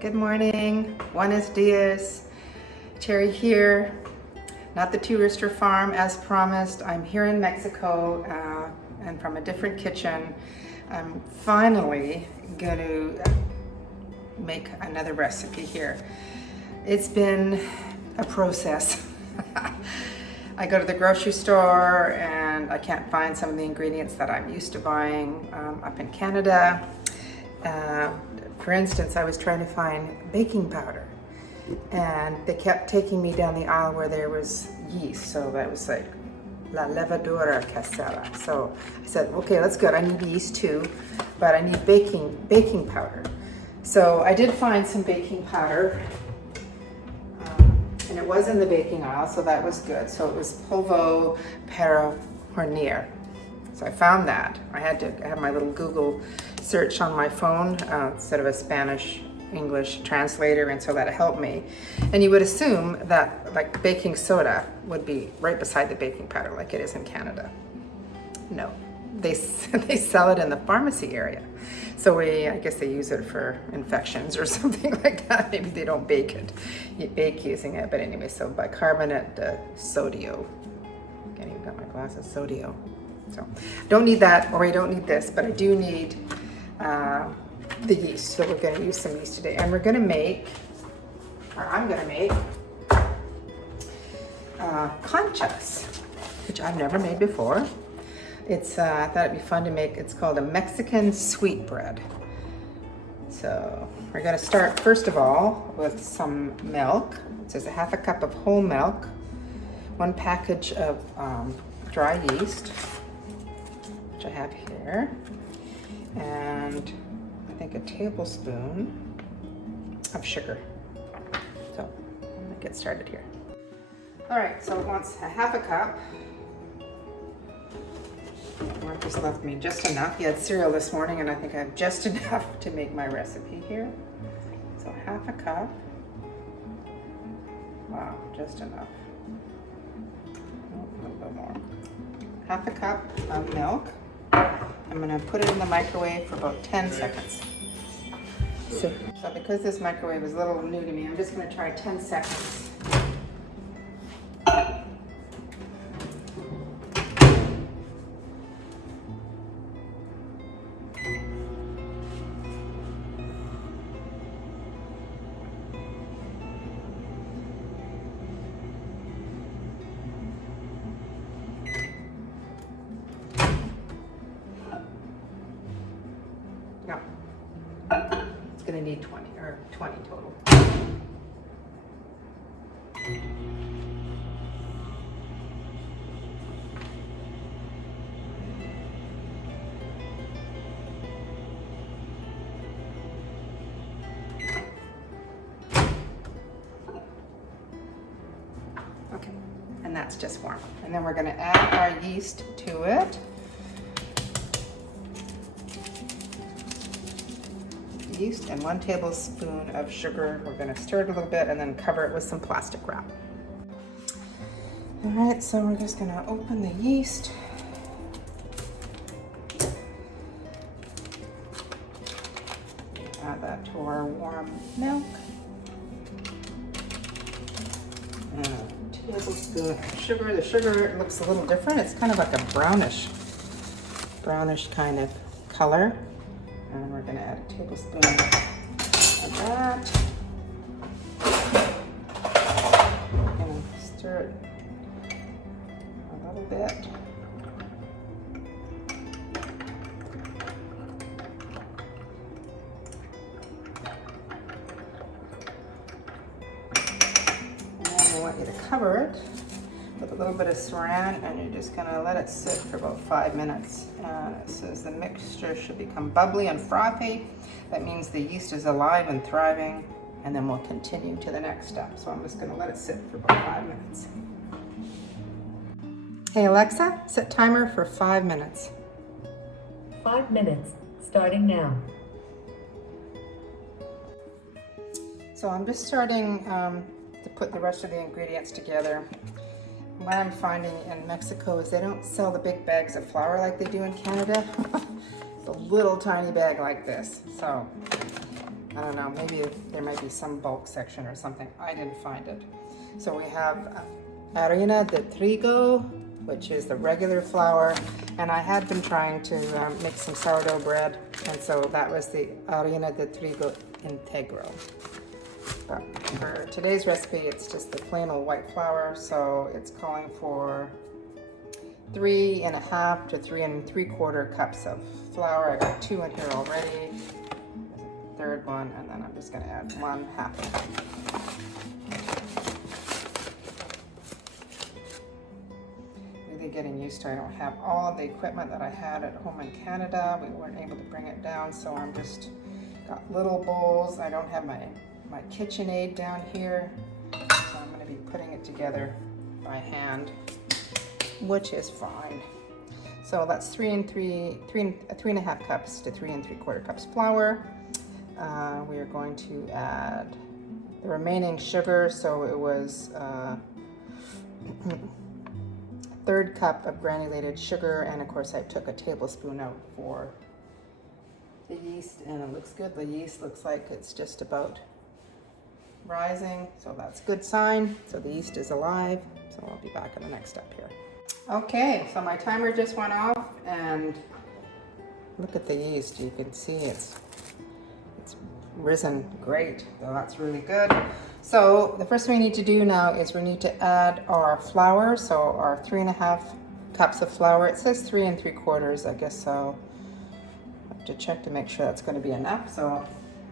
Good morning, buenos dias, Terry here, not the two-rooster farm as promised. I'm here in Mexico and from a different kitchen. I'm finally going to make another recipe here. It's been a process. I go to the grocery store and I can't find some of the ingredients that I'm used to buying up in Canada. For instance, I was trying to find baking powder and they kept taking me down the aisle where there was yeast. So that was like la levadura casera. So I said, okay, that's good. I need yeast too, but I need baking powder. So I did find some baking powder and it was in the baking aisle, so that was good. So it was polvo para hornear. So I found that. I had to have my little Google search on my phone instead of a Spanish-English translator, and so that helped me. And you would assume that like baking soda would be right beside the baking powder like it is in Canada. No, they sell it in the pharmacy area. So I guess they use it for infections or something like that. Maybe they don't bake it. You bake using it, but anyway, so bicarbonate sodio. Can't even got my glasses, sodio. So don't need that, or I don't need this, but I do need the yeast. So we're going to use some yeast today, and we're going to make, or I'm going to make conchas, which I've never made before. It's I thought it'd be fun to make. It's called a Mexican sweetbread. So we're going to start first of all with some milk. It says a half a cup of whole milk, 1 package of dry yeast, which I have here, and I think a tablespoon of sugar. So I'm gonna get started here. All right, so it wants a half a cup. Mark just left me just enough. He had cereal this morning, and I think I have just enough to make my recipe here. So half a cup. Wow, just enough. A little bit more. Half a cup of milk. I'm going to put it in the microwave for about 10 seconds. So because this microwave is a little new to me, I'm just going to try 10 seconds. No, it's going to need 20 total. Okay, and that's just warm. And then we're going to add our yeast to it. Yeast and 1 tablespoon of sugar. We're going to stir it a little bit and then cover it with some plastic wrap. All right, so we're just going to open the yeast. Add that to our warm milk. And a tablespoon of sugar. The sugar looks a little different. It's kind of like a brownish kind of color. And we're going to add a tablespoon of that. I'm going to stir it a little bit. And then I want you to cover it with a little bit of saran, and you're just gonna let it sit for about 5 minutes. And it says the mixture should become bubbly and frothy. That means the yeast is alive and thriving, and then we'll continue to the next step. So I'm just gonna let it sit for about 5 minutes. Hey Alexa, set timer for 5 minutes. 5 minutes, starting now. So I'm just starting to put the rest of the ingredients together. What I'm finding in Mexico is they don't sell the big bags of flour like they do in Canada. It's a little tiny bag like this. So I don't know, maybe there might be some bulk section or something. I didn't find it. So we have harina de trigo, which is the regular flour, and I had been trying to make some sourdough bread, and so that was the harina de trigo integral. But for today's recipe, it's just the plain old white flour, so it's calling for 3.5 to 3 3/4 cups of flour. I got 2 in here already. Third one, and then I'm just going to add 1/2 cup. Really getting used to it. I don't have all of the equipment that I had at home in Canada. We weren't able to bring it down, so I'm just got little bowls. I don't have my KitchenAid down here, so I'm going to be putting it together by hand, which is fine. So that's 3.5 cups to 3 3/4 cups flour. We are going to add the remaining sugar, so it was a 1/3 cup of granulated sugar, and of course I took a tablespoon out for the yeast, and it looks good. The yeast looks like it's just about rising, so that's a good sign. So the yeast is alive, so I'll be back in the next step here. Okay, so my timer just went off, and look at the yeast. You can see it's risen great, so that's really good. So the first thing we need to do now is we need to add our flour, so our 3.5 cups of flour. It says 3 3/4. I guess I'll have to check to make sure that's going to be enough. So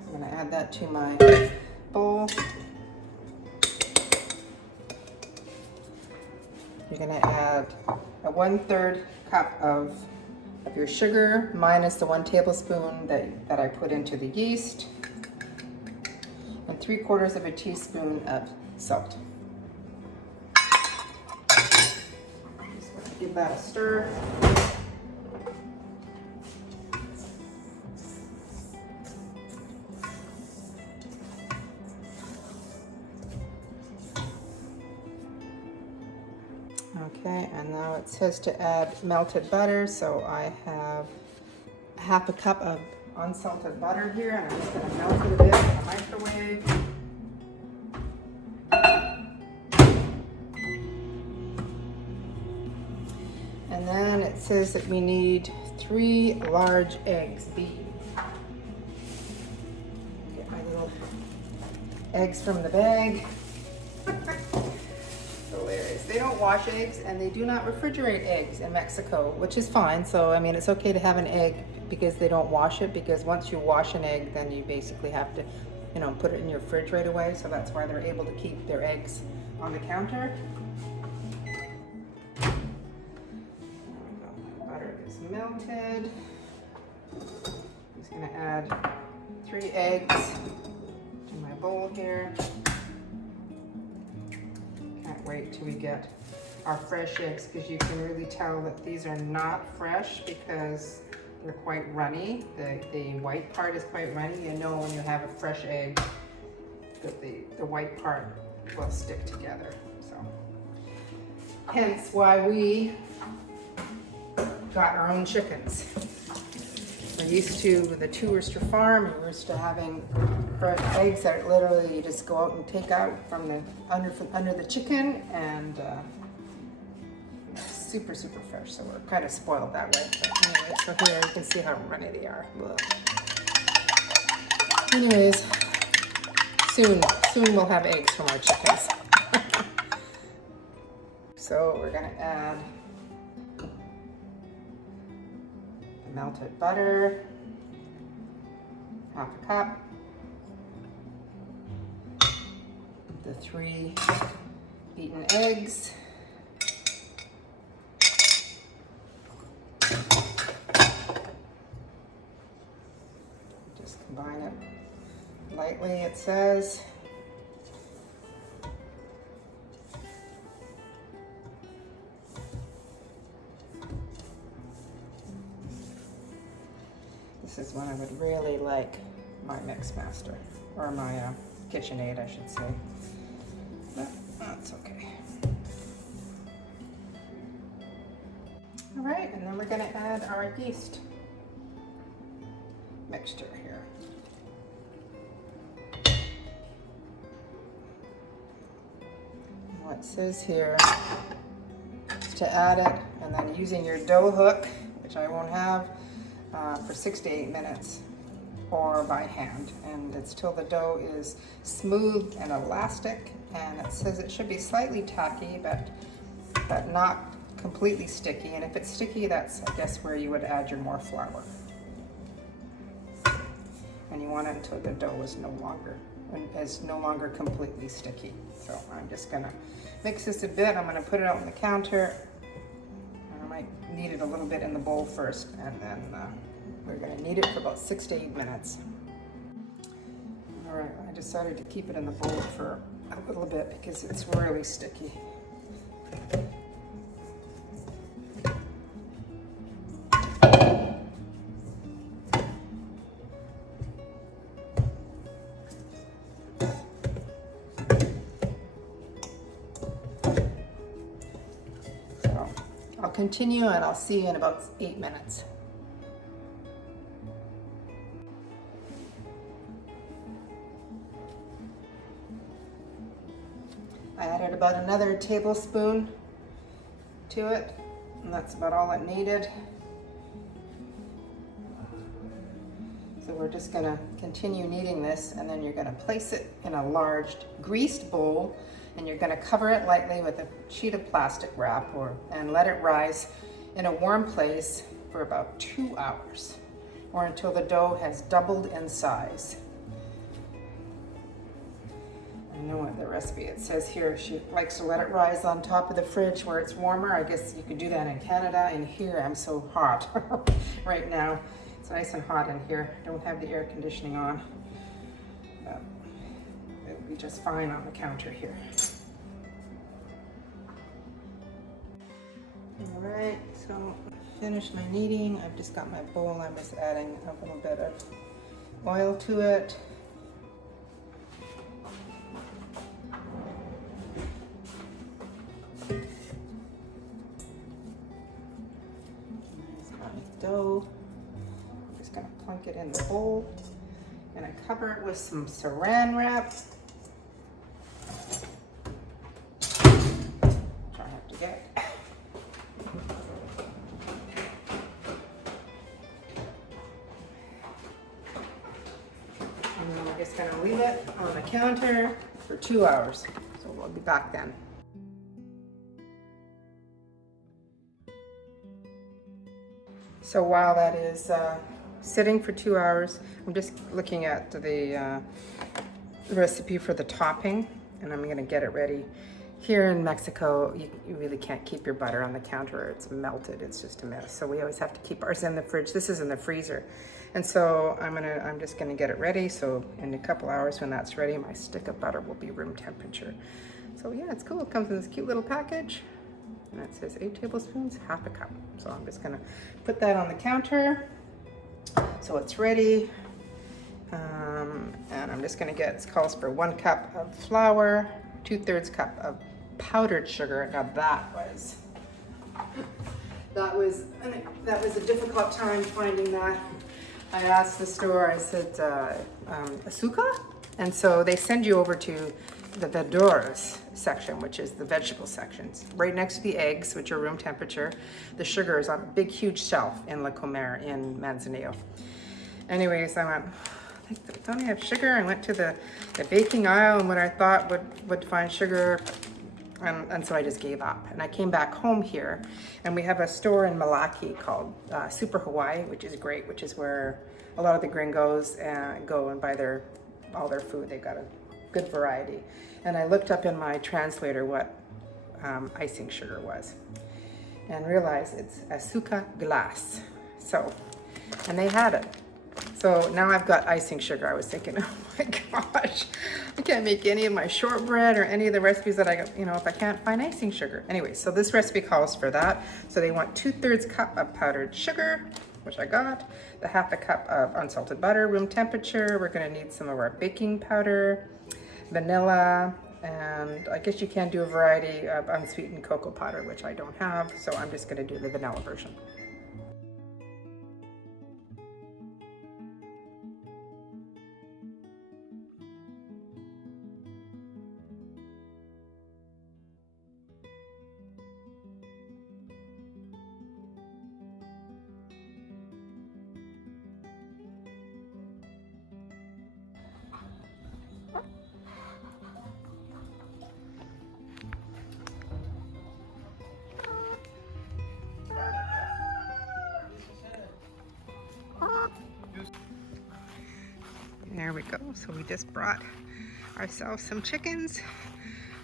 I'm going to add that to my bowl. You're going to add a 1/3 cup of your sugar minus the 1 tablespoon that I put into the yeast, and 3/4 of a teaspoon of salt. Just going to give that a stir. Okay, and now it says to add melted butter, so I have 1/2 cup of unsalted butter here, and I'm just going to melt it a bit in the microwave. And then it says that we need 3 large eggs beaten. Get my little eggs from the bag. Hilarious. They don't wash eggs, and they do not refrigerate eggs in Mexico, which is fine. So I mean, it's okay to have an egg because they don't wash it, because once you wash an egg, then you basically have to, you know, put it in your fridge right away. So that's why they're able to keep their eggs on the counter. My butter is melted. I'm just going to add 3 eggs to my bowl here. Can't wait till we get our fresh eggs, because you can really tell that these are not fresh because they're quite runny. The white part is quite runny. You know when you have a fresh egg that the white part will stick together. So hence why we got our own chickens. We're used to the 2-rooster farm. We're used to having fresh eggs that literally you just go out and take out from the under the chicken, and super fresh. So we're kind of spoiled that way. But anyway, so here you can see how runny they are. Ugh. Anyways, soon we'll have eggs from our chickens. So we're gonna add the melted butter, 1/2 cup, the 3 beaten eggs, lightly, it says. This is when I would really like my Mix Master, or my KitchenAid, I should say. But that's okay. All right, and then we're gonna add our yeast mixture here. What it says here is to add it, and then using your dough hook, which I won't have, for 6 to 8 minutes, or by hand. And it's till the dough is smooth and elastic, and it says it should be slightly tacky, but not completely sticky. And if it's sticky, that's, I guess, where you would add your more flour. And you want it until the dough is no longer completely sticky. So I'm just gonna mix this a bit. I'm gonna put it out on the counter. I might knead it a little bit in the bowl first, and then we're gonna knead it for about 6 to 8 minutes. All right, I decided to keep it in the bowl for a little bit because it's really sticky. So I'll continue, and I'll see you in about 8 minutes. I added about another tablespoon to it, and that's about all it needed. So we're just gonna continue kneading this, and then you're gonna place it in a large greased bowl, and you're gonna cover it lightly with a sheet of plastic wrap and let it rise in a warm place for about 2 hours, or until the dough has doubled in size. I know what the recipe, it says here she likes to let it rise on top of the fridge where it's warmer. I guess you could do that in Canada. In here, I'm so hot right now. It's nice and hot in here. Don't have the air conditioning on. But it'll be just fine on the counter here. All right, so finished my kneading. I've just got my bowl. I'm just adding a little bit of oil to it. Dough. I'm just going to plunk it in the bowl, and I cover it with some saran wrap. Which I have to get. And then we're just going to leave it on the counter for 2 hours. So we'll be back then. So while that is sitting for 2 hours, I'm just looking at the recipe for the topping, and I'm gonna get it ready. Here in Mexico, you really can't keep your butter on the counter. It's melted, it's just a mess. So we always have to keep ours in the fridge. This is in the freezer. And so I'm just gonna get it ready. So in a couple hours when that's ready, my stick of butter will be room temperature. So yeah, it's cool. It comes in this cute little package. And it says 8 tablespoons, half a cup. So I'm just gonna put that on the counter so it's ready. And I'm just gonna get, it calls for 1 cup of flour, 2/3 cup of powdered sugar. Now that was a difficult time finding that. I asked the store, I said, azúcar? And so they send you over to the verduras section, which is the vegetable sections, right next to the eggs, which are room temperature. The sugar is on a big, huge shelf in La Comer in Manzanillo. Anyways, I went, don't they have sugar? I went to the baking aisle, and what I thought would find sugar, and so I just gave up. And I came back home here, and we have a store in Malaki called Super Hawaii, which is great, which is where a lot of the gringos go and buy all their food. They've got a good variety. And I looked up in my translator what icing sugar was, and realized it's azúcar glass. So, and they had it. So So now I've got icing sugar. I was thinking, oh my gosh, I can't make any of my shortbread or any of the recipes that I got, if I can't find icing sugar. Anyway, so this recipe calls for that. So they want 2/3 cup of powdered sugar, which I got, the 1/2 cup of unsalted butter, room temperature. We're gonna need some of our baking powder, vanilla, and I guess you can do a variety of unsweetened cocoa powder, which I don't have, so I'm just gonna do the vanilla version. There we go. So we just brought ourselves some chickens.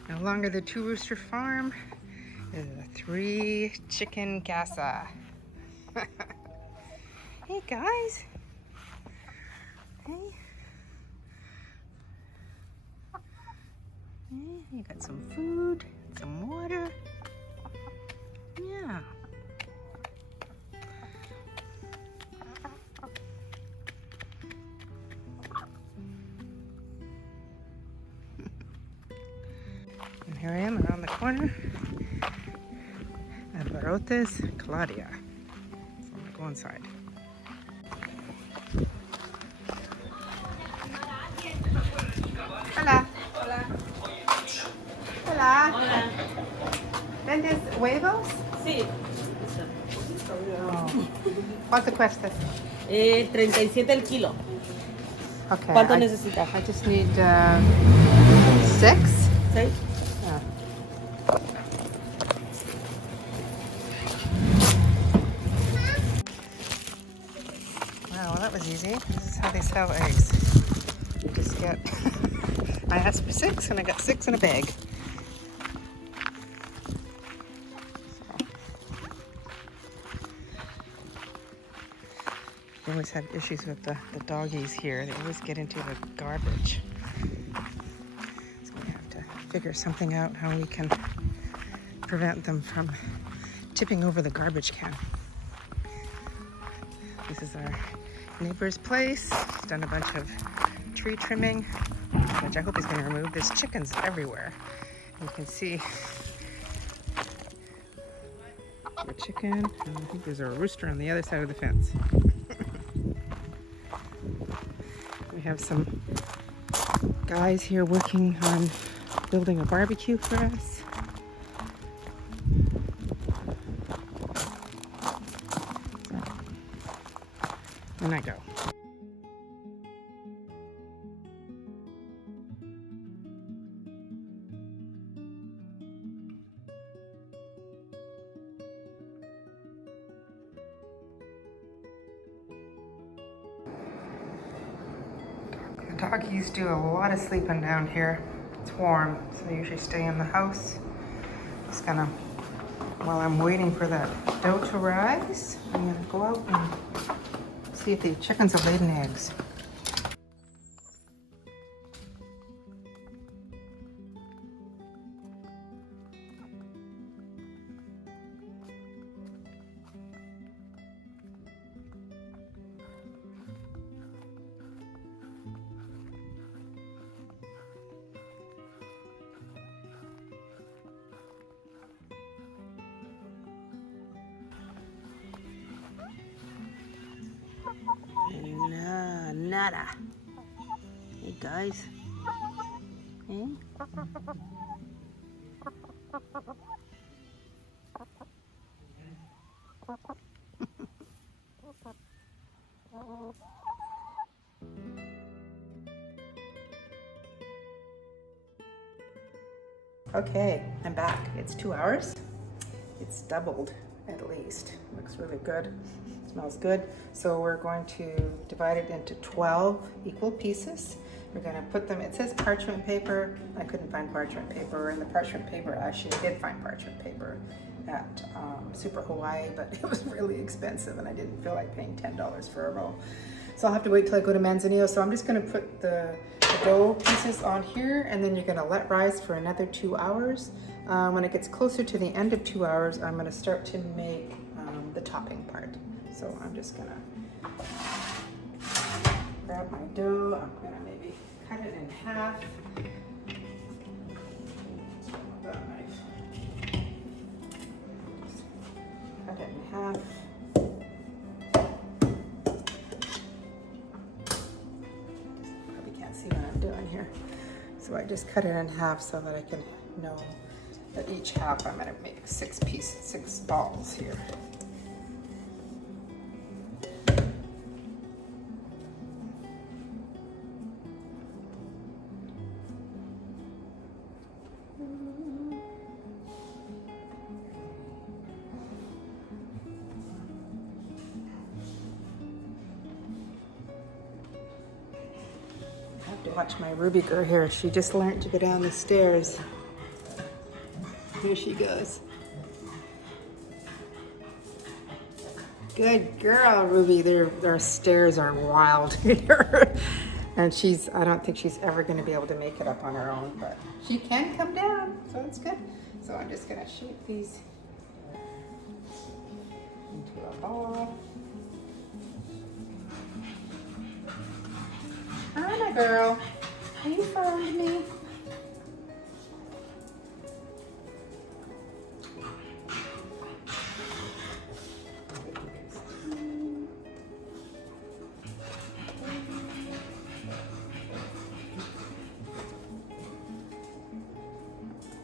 No longer the 2 Rooster Farm. This is a 3 chicken casa. Hey guys. Hey. Hey, you got some food, some water. Yeah. And here I am around the corner at Barrotes Claudia. So I'm gonna go inside. Hola. Hola. Hola. Hola. ¿Vendes huevos? Sí. Oh. ¿Cuánto cuesta? 37 el kilo. Okay. ¿Cuánto necesitas? I just need 6. 6. Yeah. Wow, well that was easy. This is how they sell eggs. You just get, I asked for 6 and I got 6 in a bag. They always have issues with the doggies here. They always get into the garbage. So we have to figure something out how we can prevent them from tipping over the garbage can. This is our neighbor's place. He's done a bunch of tree trimming, which I hope he's going to remove. There's chickens everywhere. You can see a chicken, and I think there's a rooster on the other side of the fence. We have some guys here working on building a barbecue for us. And I go. The doggies do a lot of sleeping down here. It's warm, so they usually stay in the house. Just gonna, while I'm waiting for that dough to rise, I'm gonna go out and see if the chickens have laid eggs. Nada. Hey guys. Hey? Okay, I'm back. It's 2 hours. It's doubled at least. Looks really good. Smells good. So we're going to divide it into 12 equal pieces. We're going to put them, it says parchment paper. I couldn't find parchment paper, and the parchment paper, I actually did find parchment paper at Super Hawaii, but it was really expensive and I didn't feel like paying $10 for a roll. So I'll have to wait till I go to Manzanillo. So I'm just gonna put the dough pieces on here, and then you're gonna let rise for another 2 hours. When it gets closer to the end of 2 hours, I'm gonna start to make the topping part. So I'm just gonna grab my dough. I'm gonna maybe cut it in half. That knife. Cut it in half. Probably can't see what I'm doing here. So I just cut it in half so that I can know that each half I'm gonna make 6 balls here. To watch my Ruby girl here. She just learned to go down the stairs. Here she goes. Good girl, Ruby. Their stairs are wild here. And I don't think she's ever going to be able to make it up on her own, but she can come down, so that's good. So I'm just going to shape these into a ball. Hi, my girl. Are you following me?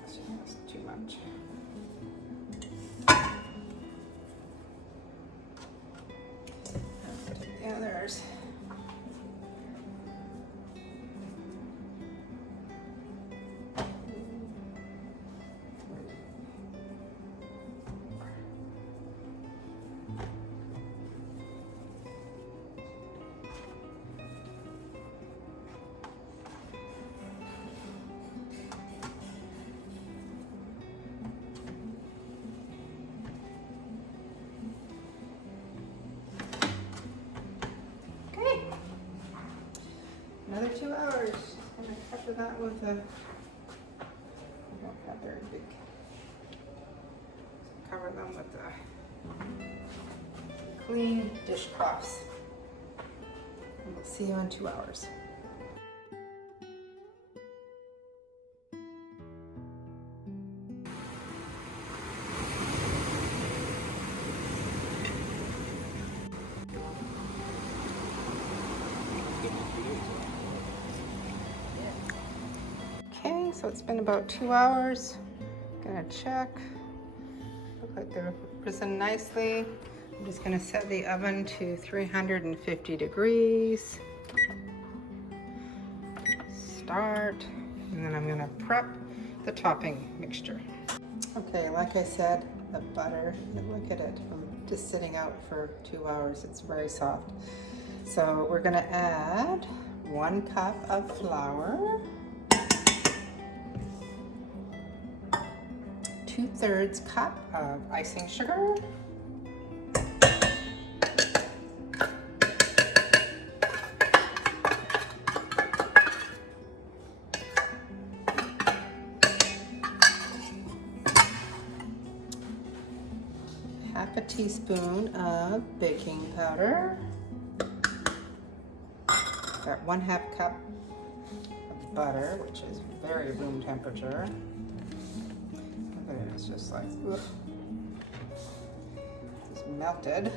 That's too much. Take the others. Another 2 hours. I'm going to cover that with a, I don't have very big, cover them with a clean dishcloths. And we'll see you in 2 hours. Okay, so it's been about 2 hours. Gonna check. Look like they're risen nicely. I'm just gonna set the oven to 350 degrees. Start, and then I'm gonna prep the topping mixture. Okay, like I said, the butter, look at it, from just sitting out for 2 hours. It's very soft. So we're gonna add 1 cup of flour, 2/3 cup of icing sugar, half a teaspoon of baking powder, got 1/2 cup of butter, which is very room temperature. It's just like, ugh. It's melted.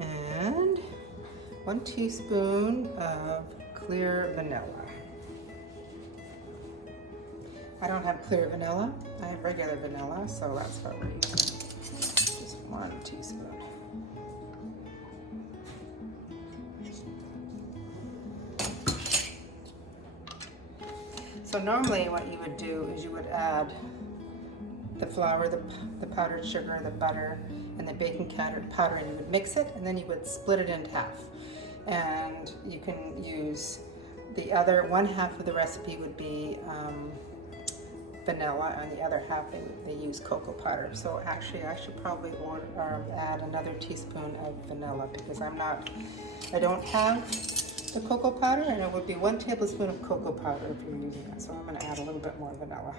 And 1 teaspoon of clear vanilla. I don't have clear vanilla. I have regular vanilla, so that's what we're using. Just 1 teaspoon. So normally what you would do is you would add the flour, the powdered sugar, the butter, and the baking powder, and you would mix it, and then you would split it into half. And you can use the other 1/2 of the recipe would be vanilla, and the other half they use cocoa powder. So actually I should probably add another teaspoon of vanilla, because I don't have the cocoa powder, and it would be 1 tablespoon of cocoa powder if you're using it. So I'm going to add a little bit more vanilla,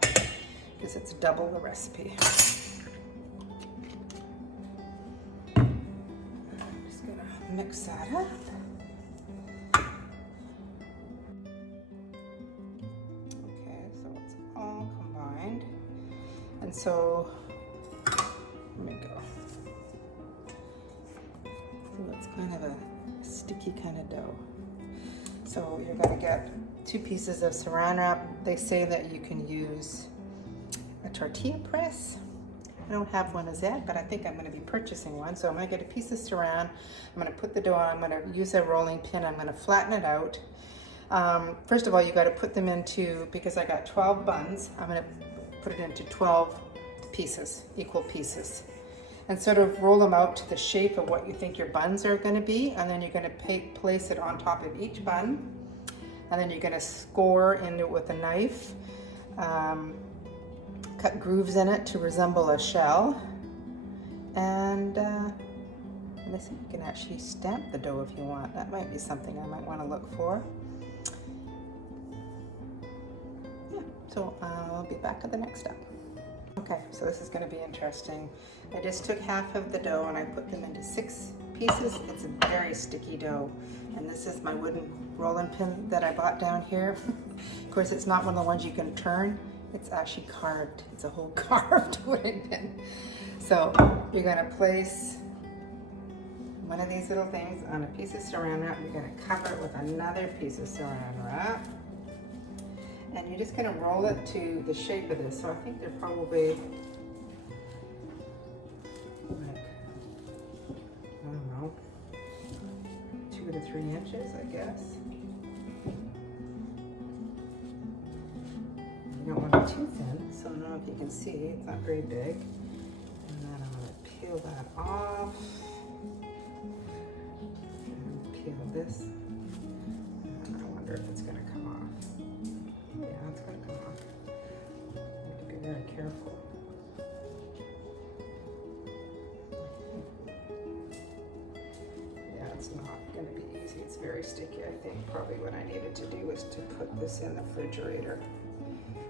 because it's double the recipe. I'm just going to mix that up. And so, there we go. So it's kind of a sticky kind of dough. So you're going to get 2 pieces of saran wrap. They say that you can use a tortilla press. I don't have one as yet, but I think I'm going to be purchasing one. So I'm going to get a piece of saran. I'm going to put the dough on. I'm going to use a rolling pin. I'm going to flatten it out. First of all, you got to put them into, because I got 12 buns, I'm going to put it into 12 pieces, equal pieces, and sort of roll them out to the shape of what you think your buns are going to be, and then you're going to place it on top of each bun, and then you're going to score into it with a knife, cut grooves in it to resemble a shell, and listen, you can actually stamp the dough if you want. That might be something I might want to look for. So I'll be back at the next step. Okay, so this is going to be interesting. I just took half of the dough and I put them into 6 pieces. It's a very sticky dough. And this is my wooden rolling pin that I bought down here. Of course, it's not one of the ones you can turn. It's actually carved. It's a whole carved wooden pin. So you're going to place one of these little things on a piece of saran wrap. You're going to cover it with another piece of saran wrap. And you're just going to roll it to the shape of this. So I think they're probably like, I don't know, 2 to 3 inches, I guess. You don't want it too thin, so I don't know if you can see, it's not very big. And then I'm going to peel that off. And peel this. And I wonder if it's going to come off. Yeah, it's going to come off. You have to be very careful. Yeah, it's not going to be easy. It's very sticky. I think probably what I needed to do was to put this in the refrigerator,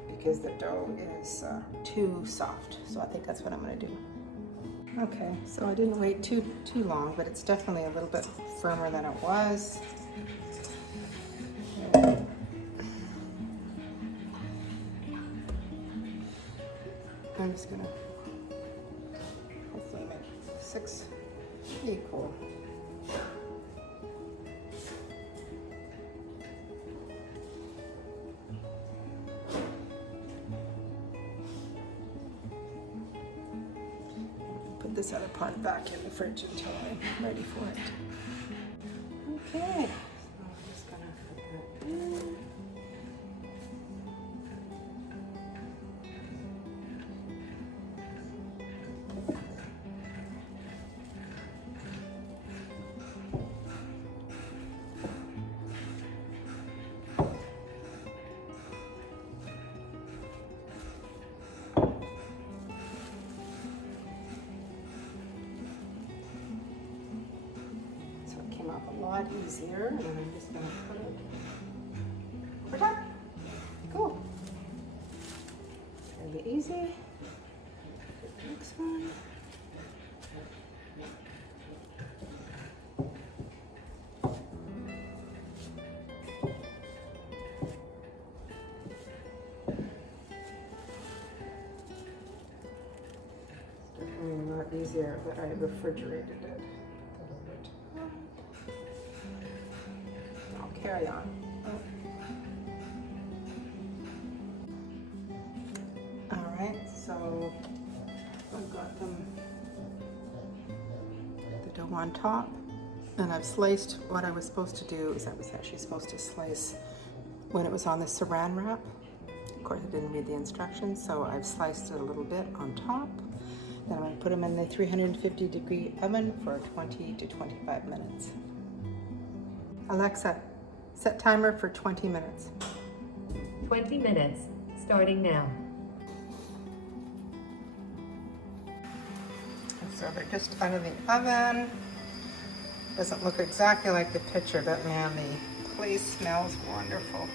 because the dough is too soft. So I think that's what I'm going to do. Okay, so I didn't wait too long, but it's definitely a little bit firmer than it was. I'm just gonna hopefully make 6 equal. Put this other part back in the fridge until I'm ready for it. Okay, so I'm just gonna put that in. A lot easier, and I'm just going to put it over top. Cool. Really easy. Next one. It's definitely a lot easier, but I refrigerated it. Carry on. All right, so I've got the dough on top, and I've sliced. What I was supposed to do is I was actually supposed to slice when it was on the saran wrap. Of course, I didn't read the instructions, so I've sliced it a little bit on top. Then I'm going to put them in the 350-degree oven for 20 to 25 minutes. Alexa, set timer for 20 minutes. 20 minutes, starting now. So they're just out of the oven. Doesn't look exactly like the picture, but man, the place smells wonderful.